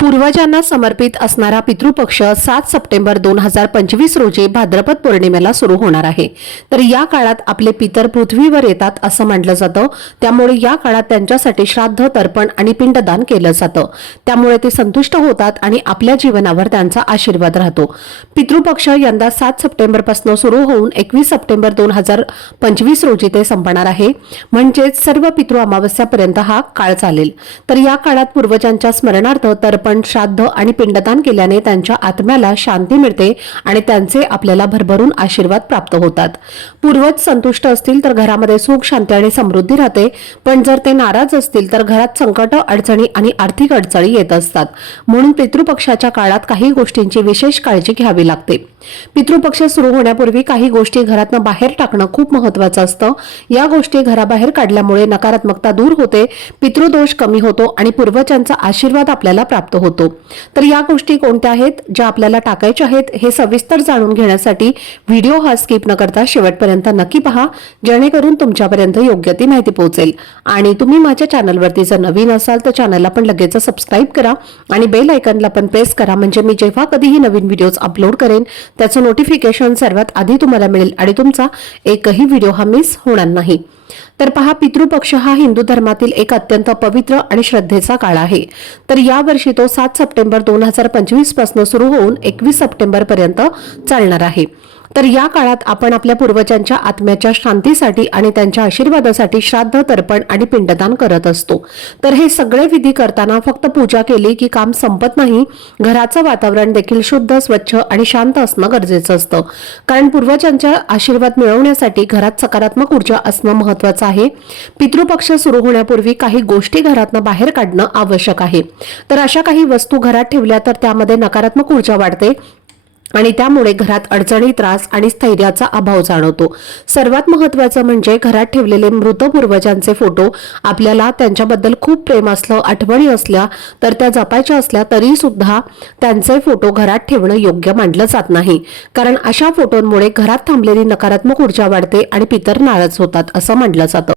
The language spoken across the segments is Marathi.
पूर्वजांना समर्पित असणारा पितृपक्ष सात सप्टेंबर दोन हजार पंचवीस रोजी भाद्रपद पौर्णिमेला सुरू होणार आहे. तर या काळात आपले पितर पृथ्वीवर येतात असं म्हटलं जातं. त्यामुळे या काळात त्यांच्यासाठी श्राद्ध तर्पण आणि पिंडदान केलं जातं. त्यामुळे ते संतुष्ट होतात आणि आपल्या जीवनावर त्यांचा आशीर्वाद राहतो. पितृपक्ष यंदा सात सप्टेंबरपासून सुरू होऊन एकवीस सप्टेंबर दोन हजार पंचवीस रोजी ते संपणार आहे. म्हणजेच सर्व पितृ अमावस्यापर्यंत हा काळ चालेल. तर या काळात पूर्वजांच्या स्मरणार्थ तर्पण श्राद्ध आणि पिंडदान केल्याने त्यांच्या आत्म्याला शांती मिळते आणि त्यांचे आपल्याला भरभरून आशीर्वाद प्राप्त होतात. पूर्वज संतुष्ट असतील तर घरामध्ये सुख शांती आणि समृद्धी राहते पण जर ते नाराज असतील तर घरात संकट अडचणी आणि आर्थिक अडचणी येत असतात. म्हणून पितृपक्षाच्या काळात काही गोष्टींची विशेष काळजी घ्यावी लागते. पितृपक्ष सुरू होण्यापूर्वी काही गोष्टी घरातनं बाहेर टाकणं खूप महत्वाचं असतं. या गोष्टी घराबाहेर काढल्यामुळे नकारात्मकता दूर होते पितृदोष कमी होतो आणि पूर्वजांचा आशीर्वाद आपल्याला प्राप्त होतो. तर या गोष्टी कोणत्या आहेत? ज्या आपल्याला टाकायच्या आहेत हे सविस्तर जाणून घेण्यासाठी व्हिडिओ हा स्किप न करता शेवटपर्यंत नक्की पहा जेणेकरून तुमच्यापर्यंत योग्य ती माहिती पोहोचेल. आणि तुम्ही माझ्या चॅनलवरती जर नवीन असाल तर चॅनलला पण लगेच सबस्क्राईब करा आणि बेल आयकनला पण प्रेस करा. म्हणजे मी जेव्हा कधीही नवीन व्हिडिओज अपलोड करेन त्याचं नोटिफिकेशन सर्वात आधी तुम्हाला मिळेल आणि तुमचा एकही व्हिडिओ हा मिस होणार नाही. तर पहा पितृपक्ष हा हिंदू धर्मातील एक अत्यंत पवित्र आणि श्रद्धेचा काळ आहे. तर या वर्षी तो सात सप्टेंबर दोन हजार पंचवीसपासून सुरू होऊन एकवीस सप्टेंबर पर्यंत चालणार आहे. तर या काळात आपण आपल्या पूर्वजांच्या आत्म्याच्या शांतीसाठी आणि त्यांच्या आशीर्वादासाठी श्राद्ध तर्पण आणि पिंडदान करत असतो. तर हे सगळे विधी करताना फक्त पूजा केली की काम संपत नाही घराचं वातावरण देखील शुद्ध स्वच्छ आणि शांत असणं गरजेचं असतं. कारण पूर्वजांच्या आशीर्वाद मिळवण्यासाठी घरात सकारात्मक ऊर्जा असणं महत्वाचं आहे. पितृपक्ष सुरू होण्यापूर्वी काही गोष्टी घरातनं बाहेर काढणं आवश्यक आहे. तर अशा काही वस्तू घरात ठेवल्या तर त्यामध्ये नकारात्मक ऊर्जा वाढते. आणि त्यामुळे घरात अडचणी त्रास आणि स्थैर्याचा अभाव जाणवतो. सर्वात महत्वाचं म्हणजे घरात ठेवलेले मृत पूर्वजांचे फोटो. आपल्याला त्यांच्याबद्दल खूप प्रेम असलं आठवणी असल्या तर त्या जपायच्या असल्या तरी सुद्धा त्यांचे फोटो घरात ठेवणं योग्य मानलं जात नाही. कारण अशा फोटोंमुळे घरात थांबलेली नकारात्मक ऊर्जा वाढते आणि पितर नाराज होतात असं म्हटलं जातं.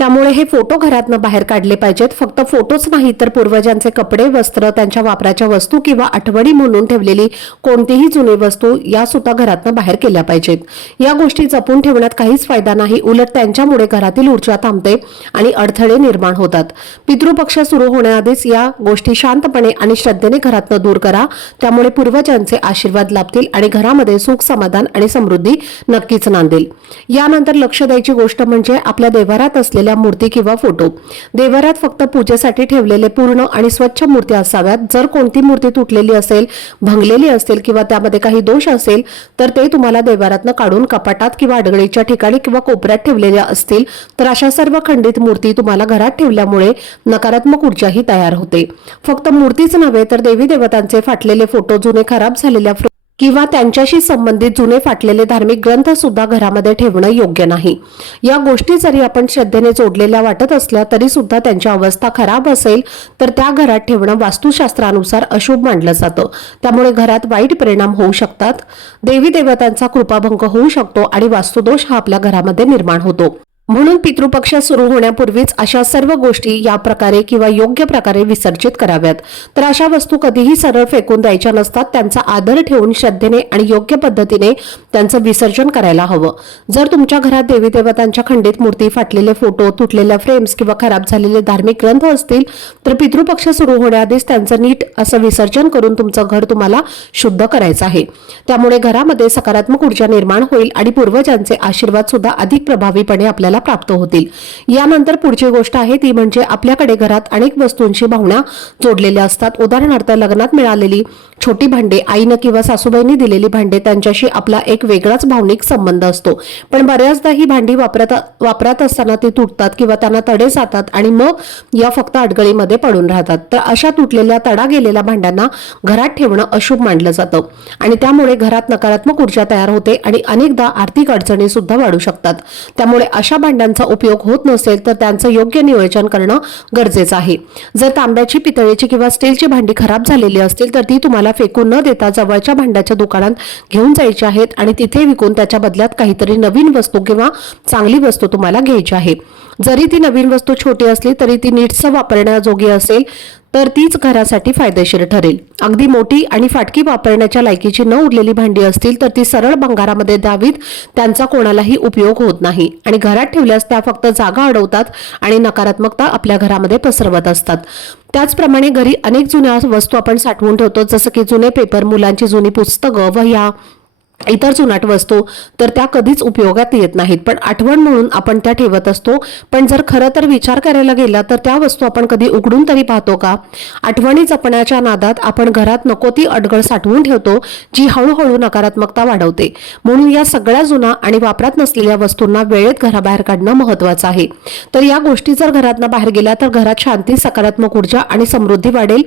त्यामुळे हे फोटो घरातनं बाहेर काढले पाहिजेत. फक्त फोटोच नाही तर पूर्वजांचे कपडे वस्त्र त्यांच्या वापराच्या वस्तू किंवा आठवणी म्हणून ठेवलेली कोणतीही जुनी वस्तू या सुद्धा घरातनं बाहेर केल्या पाहिजेत. या गोष्टी जपून ठेवण्यात काहीच फायदा नाही. उलट त्यांच्यामुळे घरातील ऊर्जा थांबते आणि अडथळे निर्माण होतात. पितृपक्ष सुरू होण्याआधीच या गोष्टी शांतपणे आणि श्रद्धेने घरातनं दूर करा. त्यामुळे पूर्वजांचे आशीर्वाद लाभतील आणि घरामध्ये सुख समाधान आणि समृद्धी नक्कीच नांदेल. यानंतर लक्ष द्यायची गोष्ट म्हणजे आपल्या देवारात असलेल्या मूर्ती किंवा फोटो. देवारात फक्त पूजेसाठी ठेवलेले पूर्ण आणि स्वच्छ मूर्ती असाव्यात. जर कोणती मूर्ती तुटलेली असेल भंगलेली असेल किंवा त्यामध्ये काही दोष असेल तर ते तुम्हाला देवारातनं काढून कपाटात किंवा अडगळीच्या ठिकाणी किंवा कोपऱ्यात ठेवलेल्या असतील. तर अशा सर्व खंडित मूर्ती तुम्हाला घरात ठेवल्यामुळे नकारात्मक ऊर्जाही तयार होते. फक्त मूर्तीच नव्हे तर देवी देवतांचे फाटलेले फोटो जुने खराब झालेल्या किंवा त्यांच्याशी संबंधित जुने फाटलेले धार्मिक ग्रंथ सुद्धा घरामध्ये ठेवणं योग्य नाही. या गोष्टी जरी आपण श्रद्धेने जोडलेल्या वाटत असल्या तरी सुद्धा त्यांची अवस्था खराब असेल तर त्या घरात ठेवणं वास्तुशास्त्रानुसार अशुभ मानलं जातं. त्यामुळे घरात वाईट परिणाम होऊ शकतात. देवी देवतांचा कृपाभंग होऊ शकतो आणि वास्तुदोष हा आपल्या घरामध्ये निर्माण होतो. म्हणून पितृपक्ष सुरू होण्यापूर्वीच अशा सर्व गोष्टी या प्रकारे किंवा योग्य प्रकारे विसर्जित कराव्यात. तर अशा वस्तू कधीही सरळ फेकून द्यायच्या नसतात त्यांचा आदर ठेवून श्रद्धेने आणि योग्य पद्धतीने त्यांचं विसर्जन करायला हवं. जर तुमच्या घरात देवी देवतांच्या खंडित मूर्ती फाटलेले फोटो तुटलेल्या फ्रेम्स किंवा खराब झालेले धार्मिक ग्रंथ असतील तर पितृपक्ष सुरू होण्याआधीच त्यांचं नीट असं विसर्जन करून तुमचं घर तुम्हाला शुद्ध करायचं आहे. त्यामुळे घरामध्ये सकारात्मक ऊर्जा निर्माण होईल आणि पूर्वजांचे आशीर्वाद सुद्धा अधिक प्रभावीपणे आपल्याला प्राप्त होतील. यानंतर पुढची गोष्ट आहे ती म्हणजे आपल्याकडे घरात अनेक वस्तूंची भावना जोडलेल्या असतात. उदाहरणार्थ लग्नात मिळालेली छोटी भांडे आईनं किंवा सासूबाईंनी दिलेली भांडे त्यांच्याशी आपला एक वेगळाच भावनिक संबंध असतो. पण बऱ्याचदा ही भांडी वापरत वापरत असताना ती तुटतात किंवा त्यांना तडे जातात आणि मग या फक्त अडगळीमध्ये पडून राहतात. तर अशा तुटलेल्या तडा गेलेल्या भांड्यांना घरात ठेवणं अशुभ मानलं जातं. आणि त्यामुळे घरात नकारात्मक ऊर्जा तयार होते आणि अनेकदा आर्थिक अडचणी सुद्धा वाढू शकतात. त्यामुळे अशा भांड्यांचा उपयोग होत नसेल तर त्यांचं योग्य नियोजन करणं गरजेचं आहे. जर तांब्याची पितळेची किंवा स्टीलची भांडी खराब झालेली असतील तर ती तुम्हाला फेकून न देता जवळच्या भांड्याच्या दुकानात घेऊन जायची आहेत आणि तिथे विकून त्याच्या बदल्यात काहीतरी नवीन वस्तू किंवा चांगली वस्तू तुम्हाला घ्यायची आहे. जरी ती नवीन वस्तू छोटी असली तरी ती नीटसं वापरण्याजोगी असेल तर तीच घरासाठी फायदेशीर ठरेल. अगदी मोठी आणि फाटकी वापरण्याच्या लायकीची न उरलेली भांडी असतील तर ती सरळ भंगारामध्ये द्यावीत. त्यांचा कोणालाही उपयोग होत नाही. आणि घरात ठेवल्यास त्या फक्त जागा अडवतात आणि नकारात्मकता आपल्या घरामध्ये पसरवत असतात. त्याचप्रमाणे घरी अनेक जुन्या वस्तू आपण साठवून ठेवतो जसं की जुने पेपर मुलांची जुनी पुस्तकं वह्या इतर जुनाट वस्तू तर त्या कधीच उपयोगात येत नाहीत. पण आठवण म्हणून आपण त्या ठेवत असतो. पण जर खरं तर विचार करायला गेला तर त्या वस्तू आपण कधी उघडून तरी पाहतो का? आठवणी जपण्याच्या नादात आपण घरात नको ती अडगळ साठवून ठेवतो जी हळूहळू नकारात्मकता वाढवते. म्हणून या सगळ्या जुना आणि वापरात नसलेल्या वस्तूंना वेळेत घराबाहेर काढणं महत्वाचं आहे. तर या गोष्टी जर घरातनं बाहेर गेल्या तर घरात शांती सकारात्मक ऊर्जा आणि समृद्धी वाढेल.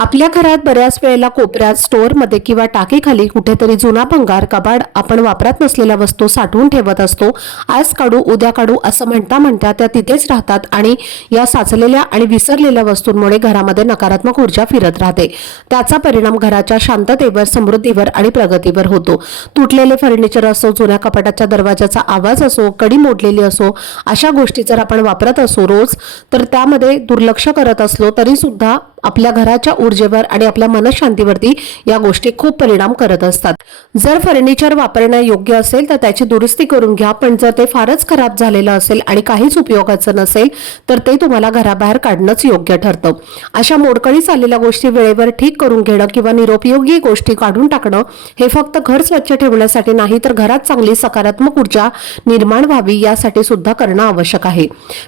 आपल्या घरात बऱ्याच वेळेला कोपऱ्यात स्टोअरमध्ये किंवा टाकीखाली कुठेतरी जुना भंगार कबाड आपण वापरत नसलेल्या वस्तू साठवून ठेवत असतो. आज काढू उद्या काढू असं म्हणता म्हणता त्या तिथेच राहतात आणि या साचलेल्या आणि विसरलेल्या वस्तूंमुळे घरामध्ये नकारात्मक ऊर्जा फिरत राहते. त्याचा परिणाम घराच्या शांततेवर समृद्धीवर आणि प्रगतीवर होतो. तुटलेले फर्निचर असो जुन्या कपाटाच्या दरवाजाचा आवाज असो कडी मोडलेली असो अशा गोष्टी जर आपण वापरत असो रोज तर त्यामध्ये दुर्लक्ष करत असलो तरी सुद्धा आपल्या घराच्या ऊर्जेवर आणि आपल्या मनशांतीवरती या गोष्टी खूप परिणाम करत असतात. जर फर्निचर वापरणं योग्य असेल तर त्याची दुरुस्ती करून घ्या. पण जर ते फारच खराब झालेलं असेल आणि काहीच उपयोगाचं नसेल तर ते तुम्हाला घराबाहेर काढणंच योग्य ठरतं. अशा मोडकळीस आलेल्या गोष्टी वेळेवर ठीक करून घेणं किंवा निरोपयोगी गोष्टी काढून टाकणं हे फक्त घर स्वच्छ ठेवण्यासाठी नाही तर घरात चांगली सकारात्मक ऊर्जा निर्माण व्हावी यासाठी सुद्धा करणं आवश्यक आहे.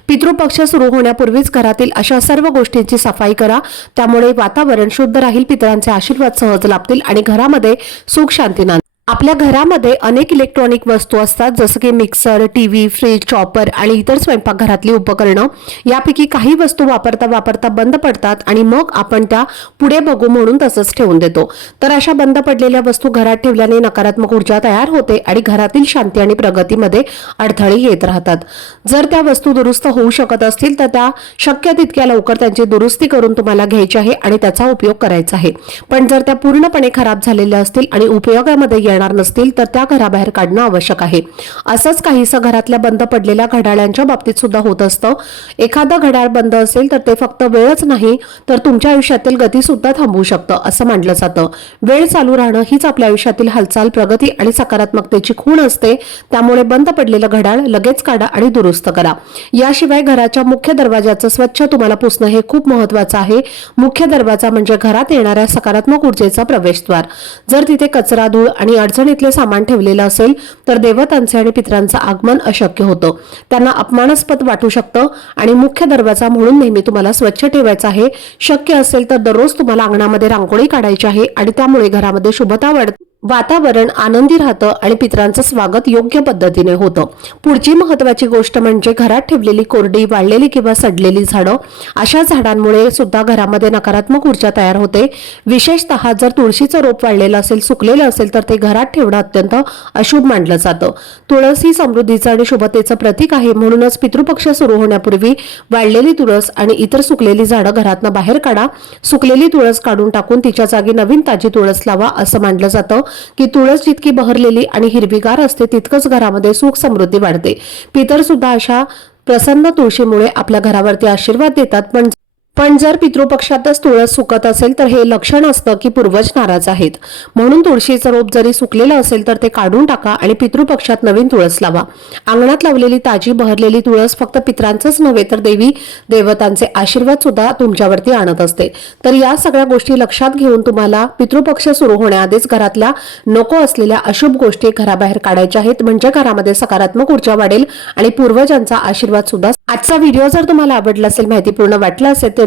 पितृपक्ष सुरू होण्यापूर्वीच घरातील अशा सर्व गोष्टींची सफाई करा. त्यामुळे वातावरण शुद्ध राहील पितरांचे आशीर्वाद सहज लाभतील आणि घरामध्ये सुख शांती नांदेल. आपल्या घरामध्ये अनेक इलेक्ट्रॉनिक वस्तू असतात जसं की मिक्सर टीव्ही फ्रीज चॉपर आणि इतर स्वयंपाकघरातली उपकरणं. यापैकी काही वस्तू वापरता वापरता बंद पडतात आणि मग आपण त्या पुढे बघू म्हणून तसंच ठेवून देतो. तर अशा बंद पडलेल्या वस्तू घरात ठेवल्याने नकारात्मक ऊर्जा तयार होते आणि घरातील शांती आणि प्रगतीमध्ये अडथळे येत राहतात. जर त्या वस्तू दुरुस्त होऊ शकत असतील तर त्या शक्य तितक्या लवकर त्यांची दुरुस्ती करून तुम्हाला घ्यायची आहे आणि त्याचा उपयोग करायचा आहे. पण जर त्या पूर्णपणे खराब झालेल्या असतील आणि उपयोगामध्ये येणार नसतील तर त्या घराबाहेर काढणं आवश्यक आहे. असंच काहीसं घरातल्या बंद पडलेल्या घड्याळांच्या बाबतीत सुद्धा होत असतं. एखादं घड्याळ बंद असेल तर ते फक्त वेळच नाही तर तुमच्या आयुष्यातील गती सुद्धा थांबवू शकतं असं मानलं जातं. वेळ चालू राहणं हीच आपल्या आयुष्यातील हालचाल प्रगती आणि सकारात्मकतेची खूण असते. त्यामुळे बंद पडलेलं घड्याळ लगेच काढा आणि दुरुस्त करा. याशिवाय घराच्या मुख्य दरवाजाचं स्वच्छ तुम्हाला पुसणं हे खूप महत्वाचं आहे. मुख्य दरवाजा म्हणजे घरात येणाऱ्या सकारात्मक ऊर्जेचा प्रवेशद्वार. जर तिथे कचरा धूळ आणि अडचणीतले सामान ठेवलेलं असेल तर देवतांचे आणि पित्रांचं आगमन अशक्य होतं. त्यांना अपमानास्पद वाटू शकतं आणि मुख्य दरवाजा म्हणून नेहमी तुम्हाला स्वच्छ ठेवायचा आहे. शक्य असेल तर दररोज तुम्हाला अंगणामध्ये रांगोळी काढायची आहे आणि त्यामुळे घरामध्ये शुभता वाढते. वातावरण आनंदी राहतं आणि पितरांचं स्वागत योग्य पद्धतीने होतं. पुढची महत्वाची गोष्ट म्हणजे घरात ठेवलेली कोरडी वाळलेली किंवा सडलेली झाडं अशा झाडांमुळे सुद्धा घरामध्ये नकारात्मक ऊर्जा तयार होते. विशेषतः जर तुळशीचं रोप वाळलेलं असेल सुकलेलं असेल तर ते घरात ठेवणं अत्यंत अशुभ मानलं जातं. तुळस ही समृद्धीचं आणि शुभतेचं प्रतीक आहे. म्हणूनच पितृपक्ष सुरू होण्यापूर्वी वाळलेली तुळस आणि इतर सुकलेली झाडं घरातनं बाहेर काढा. सुकलेली तुळस काढून टाकून तिच्या जागी नवीन ताजी तुळस लावा असं मानलं जातं. की तुळस जितकी बहरलेली आणि हिरवीगार असते तितकंच घरामध्ये सुख समृद्धी वाढते. पितर सुद्धा अशा प्रसन्न तुळशीमुळे आपल्या घरावरती आशीर्वाद देतात. पण पण जर पितृपक्षातच तुळस सुकत असेल तर हे लक्षण असतं की पूर्वज नाराज आहेत. म्हणून तुळशीचं रोप जरी सुकलेलं असेल तर ते काढून टाका आणि पितृपक्षात नवीन तुळस लावा. अंगणात लावलेली ताजी बहरलेली तुळस फक्त पित्रांचंच नव्हे तर देवी देवतांचे आशीर्वाद सुद्धा तुमच्यावरती आणत असते. तर या सगळ्या गोष्टी लक्षात घेऊन तुम्हाला पितृपक्ष सुरू होण्याआधीच घरातल्या नको असलेल्या अशुभ गोष्टी घराबाहेर काढायच्या आहेत. म्हणजे घरामध्ये सकारात्मक ऊर्जा वाढेल आणि पूर्वजांचा आशीर्वाद सुद्धा. आजचा व्हिडिओ जर तुम्हाला आवडला असेल माहितीपूर्ण वाटला असेल तर